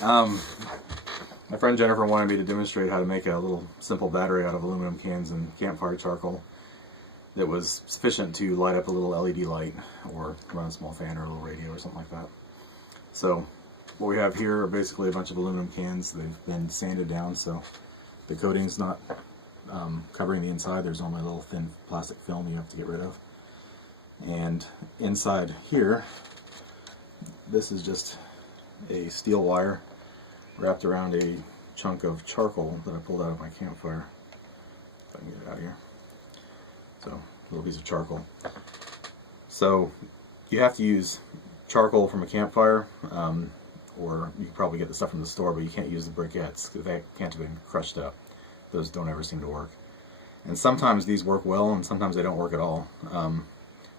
My friend Jennifer wanted me to demonstrate how to make a little simple battery out of aluminum cans and campfire charcoal that was sufficient to light up a little LED light or run a small fan or a little radio or something like that. So what we have here are basically a bunch of aluminum cans. They've been sanded down so the coating's not covering the inside. There's only a little thin plastic film you have to get rid of. And inside here, this is just a steel wire wrapped around a chunk of charcoal that I pulled out of my campfire. If I can get it out of here. So, a little piece of charcoal. So, you have to use charcoal from a campfire, or you can probably get the stuff from the store, but you can't use the briquettes because they can't have been crushed up. Those don't ever seem to work. And sometimes these work well, and sometimes they don't work at all.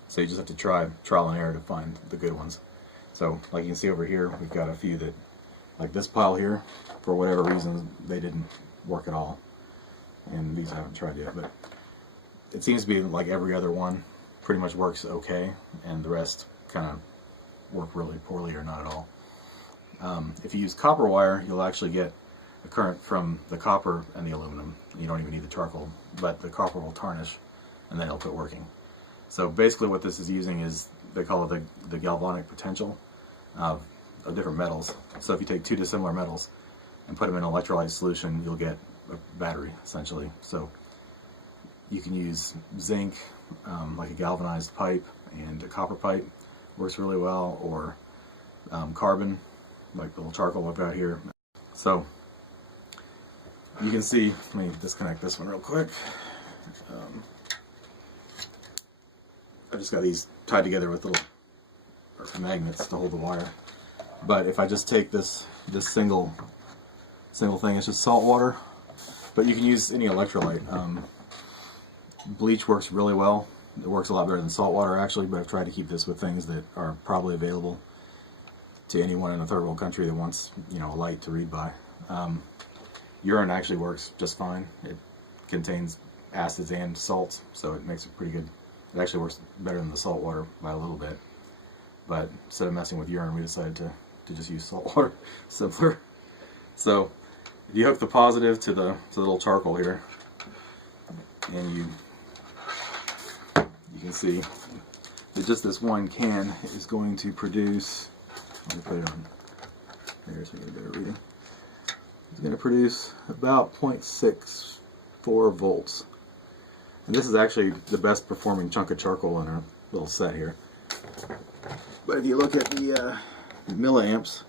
So you just have to try trial and error to find the good ones. So, like you can see over here, we've got a few that, like this pile here, for whatever reason, they didn't work at all. And these I haven't tried yet, but it seems to be like every other one pretty much works okay, and the rest kind of work really poorly or not at all. If you use copper wire, you'll actually get a current from the copper and the aluminum. You don't even need the charcoal, but the copper will tarnish, and then it'll quit working. So basically what this is using is, they call it the galvanic potential of different metals. So if you take two dissimilar metals and put them in an electrolyte solution, you'll get a battery, essentially. So you can use zinc, like a galvanized pipe, and a copper pipe works really well, or carbon, like the little charcoal I've got here. So you can see, let me disconnect this one real quick. I've just got these tied together with little magnets to hold the wire. But if I just take this single thing, it's just salt water. But you can use any electrolyte. Bleach works really well. It works a lot better than salt water actually, but I've tried to keep this with things that are probably available to anyone in a third world country that wants, you know, a light to read by. Urine actually works just fine. It contains acids and salts, so it makes it pretty good. It actually works better than the salt water by a little bit. But instead of messing with urine, we decided to just use salt water. Simpler. So if you hook the positive to the little charcoal here, and you can see that just this one can is going to produce, let me put it on here so you get a better reading. It's going to produce about 0.64 volts. And this is actually the best performing chunk of charcoal in our little set here. But if you look at the milliamps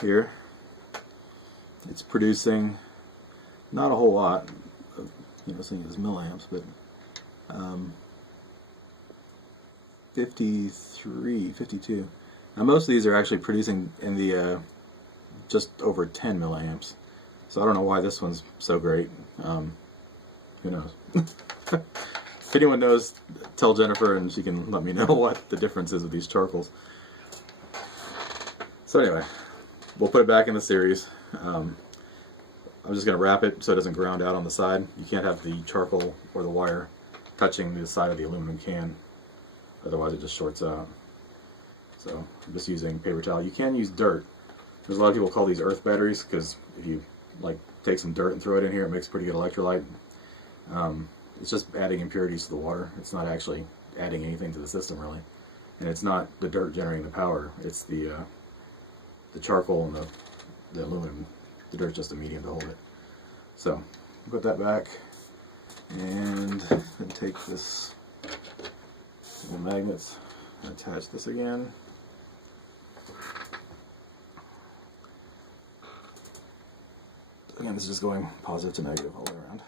here, it's producing not a whole lot of, you know, saying it's milliamps, but 53, 52. Now most of these are actually producing in the just over 10 milliamps. So I don't know why this one's so great. Who knows? If anyone knows, tell Jennifer and she can let me know what the difference is with these charcoals. So anyway, we'll put it back in the series. I'm just going to wrap it so it doesn't ground out on the side. You can't have the charcoal or the wire touching the side of the aluminum can, otherwise it just shorts out. So I'm just using paper towel. You can use dirt. There's a lot of people call these earth batteries because if you like take some dirt and throw it in here, it makes pretty good electrolyte. It's just adding impurities to the water. It's not actually adding anything to the system really, and it's not the dirt generating the power. It's the charcoal and the aluminum. The dirt's just a medium to hold it. So put that back, and then take this the magnets and attach this again. Again, this is just going positive to negative all the way around.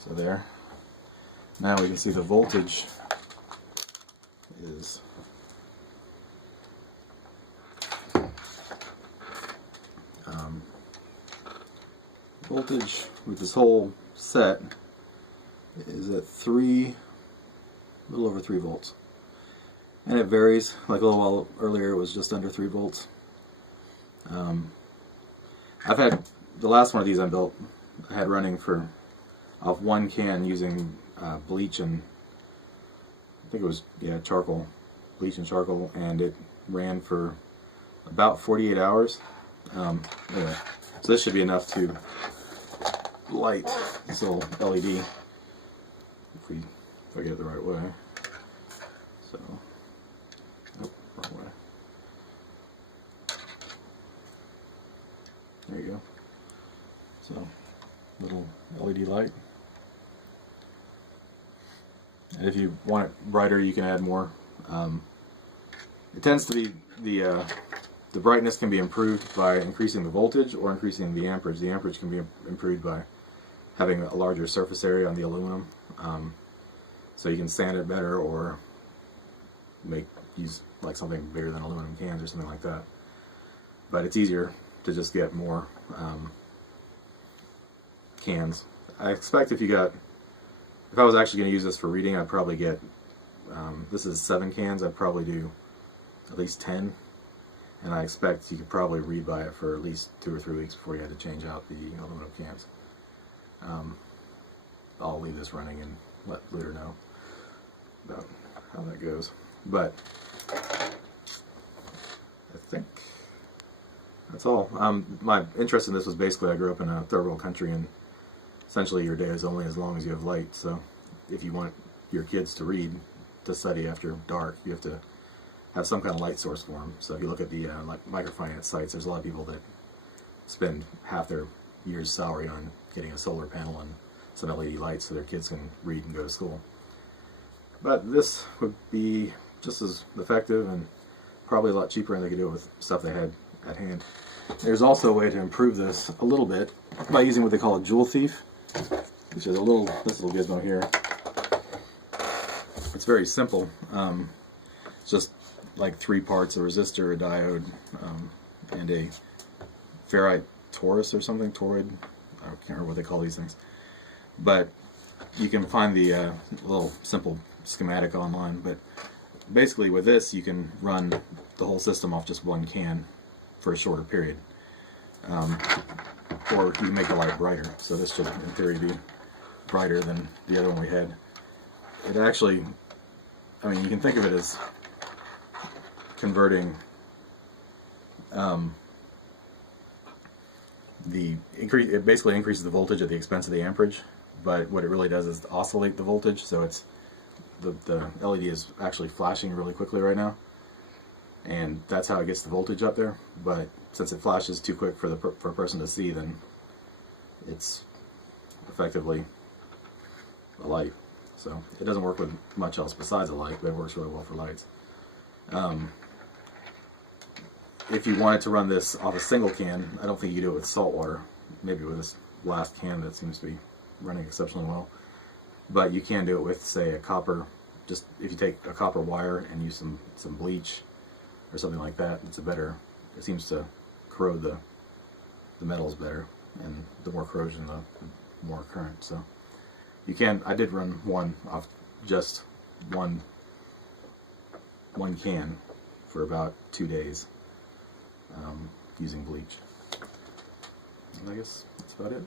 So there. Now we can see the voltage is voltage with this whole set is at a little over 3 volts. And it varies. Like a little while earlier it was just under 3 volts. I've had the last one of these I built, I had running for off one can using bleach and I think it was charcoal, bleach and charcoal, and it ran for about 48 hours. Anyway, so this should be enough to light this little LED if I get it the right way. So, oh, wrong way. There you go. So, little LED light. And if you want it brighter, you can add more. It tends to be the brightness can be improved by increasing the voltage or increasing the amperage. The amperage can be improved by having a larger surface area on the aluminum, so you can sand it better or use like something bigger than aluminum cans or something like that. But it's easier to just get more cans. I expect if I was actually going to use this for reading, I'd probably get, this is 7 cans, I'd probably do at least 10, and I expect you could probably read by it for at least 2 or 3 weeks before you had to change out the aluminum cans. I'll leave this running and let Luder know about how that goes. But I think that's all. My interest in this was basically I grew up in a third world country, and essentially your day is only as long as you have light. So if you want your kids to read, to study after dark, you have to have some kind of light source for them. So if you look at the like microfinance sites, there's a lot of people that spend half their year's salary on getting a solar panel and some LED lights so their kids can read and go to school. But this would be just as effective and probably a lot cheaper, and they could do it with stuff they had at hand. There's also a way to improve this a little bit by using what they call a jewel thief, which is this little gizmo here. It's very simple. It's just like 3 parts: a resistor, a diode, and a ferrite torus or something, toroid. I can't remember what they call these things. But you can find the little simple schematic online. But basically with this, you can run the whole system off just 1 can for a shorter period. Or you can make the light brighter. So this should, in theory, be brighter than the other one we had. It actually, I mean, you can think of it as converting it basically increases the voltage at the expense of the amperage, but what it really does is oscillate the voltage, so it's the LED is actually flashing really quickly right now, and that's how it gets the voltage up there. But since it flashes too quick for a person to see, then it's effectively a light. So it doesn't work with much else besides a light, but it works really well for lights. If you wanted to run this off a single can, I don't think you do it with salt water. Maybe with this last can that seems to be running exceptionally well. But you can do it with, say, a copper. Just if you take a copper wire and use some bleach or something like that, it seems to corrode the metals better, and the more corrosion, the more current. So you can. I did run one off just one can for about 2 days. Using bleach. And I guess that's about it.